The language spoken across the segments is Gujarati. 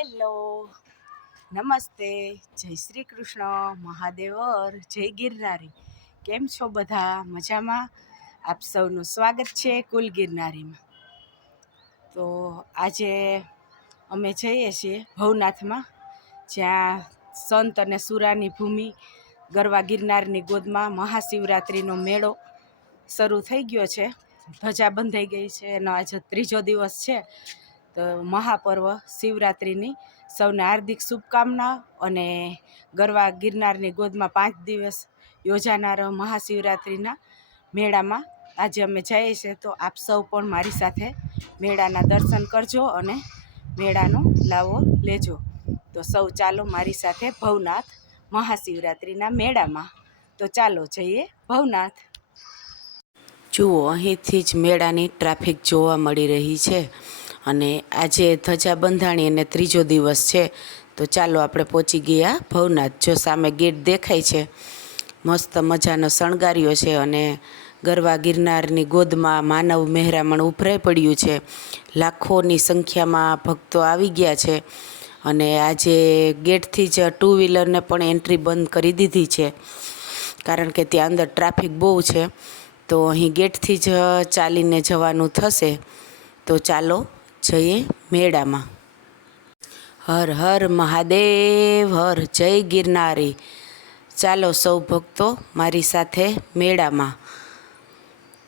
હેલો, નમસ્તે, જય શ્રી કૃષ્ણ, મહાદેવર, જય ગિરનારી. કેમ છો બધા? મજામાં? આપ સૌનું સ્વાગત છે કુલ ગિરનારીમાં. તો આજે અમે જઈએ છીએ ભવનાથમાં, જ્યાં સંત અને સુરાની ભૂમિ ગરવા ગિરનારની ગોદમાં મહાશિવરાત્રિનો મેળો શરૂ થઈ ગયો છે. ધજા બંધાઈ ગઈ છે એનો આજે ત્રીજો દિવસ છે. તો મહાપર્વ શિવરાત્રિની સૌને હાર્દિક શુભકામનાઓ. અને ગરવા ગિરનારની ગોદમાં 5 દિવસ યોજાનાર મહાશિવરાત્રિના મેળામાં આજે અમે જઈએ છીએ. તો આપ સૌ પણ મારી સાથે મેળાના દર્શન કરજો અને મેળાનો લાવો લેજો. તો સૌ ચાલો મારી સાથે ભવનાથ મહાશિવરાત્રિના મેળામાં. તો ચાલો જઈએ ભવનાથ. જુઓ, અહીંથી જ મેળાની ટ્રાફિક જોવા મળી રહી છે. અને આજે ધજા બંધાણી અને ત્રીજો દિવસ છે. તો ચાલો આપણે પહોંચી ગયા ભવનાથ. જો સામે ગેટ દેખાય છે, મસ્ત મજાનો શણગાર્યો છે. અને ગરવા ગિરનારની ગોદમાં માનવ મહેરામણ ઉભરાઈ પડ્યું છે. લાખોની સંખ્યામાં ભક્તો આવી ગયા છે. અને આજે ગેટથી જ 2 વ્હીલરને પણ એન્ટ્રી બંધ કરી દીધી છે, કારણ કે ત્યાં અંદર ટ્રાફિક બહુ છે. તો અહીં ગેટથી જ ચાલીને જવાનું થશે. તો ચાલો જઈએ મેળામાં. હર હર મહાદેવ, હર જય ગિરનારી. ચાલો સૌ ભક્તો મારી સાથે મેળામાં.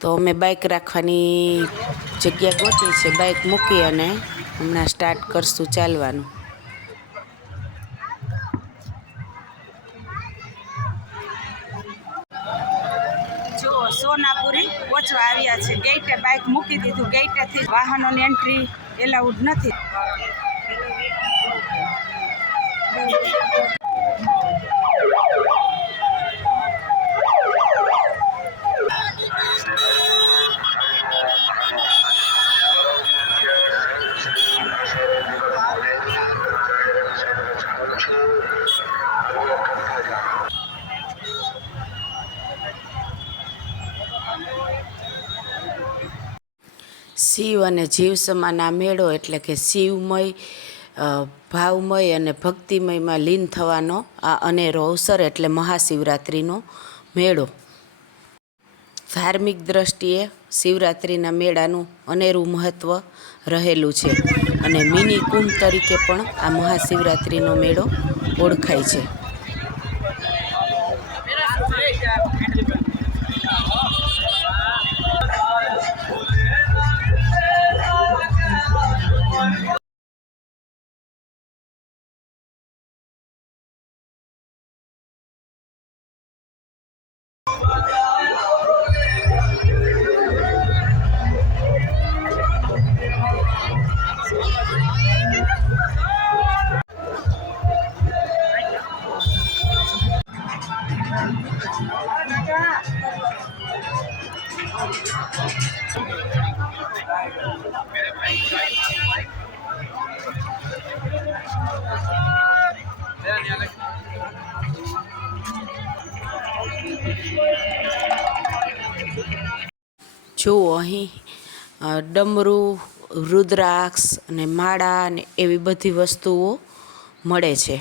તો અમે બાઇક રાખવાની જગ્યા ગોતી છે. બાઇક મૂકી અને હમણાં સ્ટાર્ટ કરશું ચાલવાનું. જો સોનાપુરી પહોંચવા આવ્યા છે. ગેટે બાઇક મૂકી દીધું. ગેટેથી વાહનોની એન્ટ્રી એલાઉડ નથી. શિવ અને જીવ સમાન આ મેળો એટલે કે શિવમય, ભાવમય અને ભક્તિમયમાં લીન થવાનો આ અનેરો અવસર એટલે મહાશિવરાત્રિનો મેળો. ધાર્મિક દ્રષ્ટિએ શિવરાત્રિના મેળાનું અનેરું મહત્ત્વ રહેલું છે. અને મિની કુંભ તરીકે પણ આ મહાશિવરાત્રિનો મેળો ઓળખાય છે. જુઓ, અહીં ડમરું, રુદ્રાક્ષ અને માળા અને એવી બધી વસ્તુઓ મળે છે.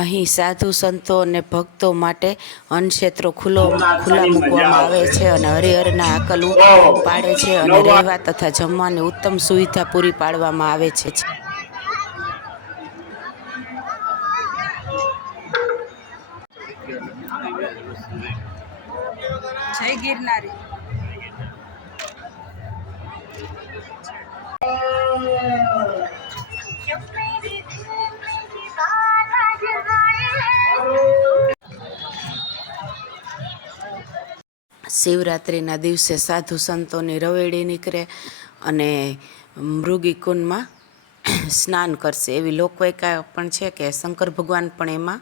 અહીં સાધુ સંતો અને ભક્તો માટે અન્નક્ષેત્રો ખુલ્લા મૂકવામાં આવે છે. અને હરિહરના આકલું પાડે છે. અને રહેવા તથા જમવાની ઉત્તમ સુવિધા પૂરી પાડવામાં આવે છે. જય ગિરનારી. શિવરાત્રિના દિવસે સાધુ સંતોની રવેડી નીકળે અને મૃગીકુંડમાં સ્નાન કરશે એવી લોકવાયકા પણ છે કે શંકર ભગવાન પણ એમાં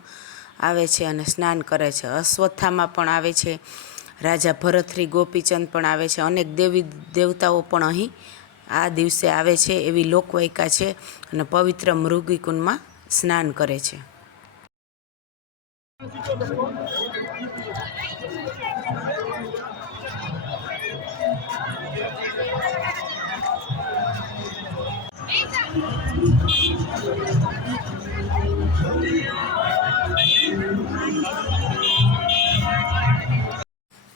આવે છે અને સ્નાન કરે છે. અશ્વત્થામાં પણ આવે છે, રાજા ભરથરી ગોપીચંદ પણ આવે છે, અનેક દેવી દેવતાઓ પણ અહીં આ દિવસે આવે છે એવી લોકવાયકા છે અને પવિત્ર મૃગીકુંડમાં સ્નાન કરે છે.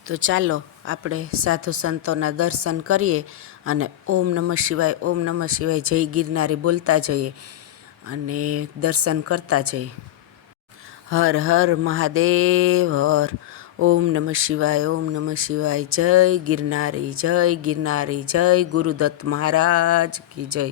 તો ચાલો આપણે સાધુ સંતોના દર્શન કરીએ અને ઓમ નમઃ શિવાય, ઓમ નમઃ શિવાય, જય ગિરનારી બોલતા જઈએ અને દર્શન કરતા જઈએ. હર હર મહાદેવ હર. ઓમ નમઃ શિવાય, ઓમ નમઃ શિવાય, જય ગિરનારી, જય ગિરનારી, જય ગુરુદત્ત મહારાજ કી જય.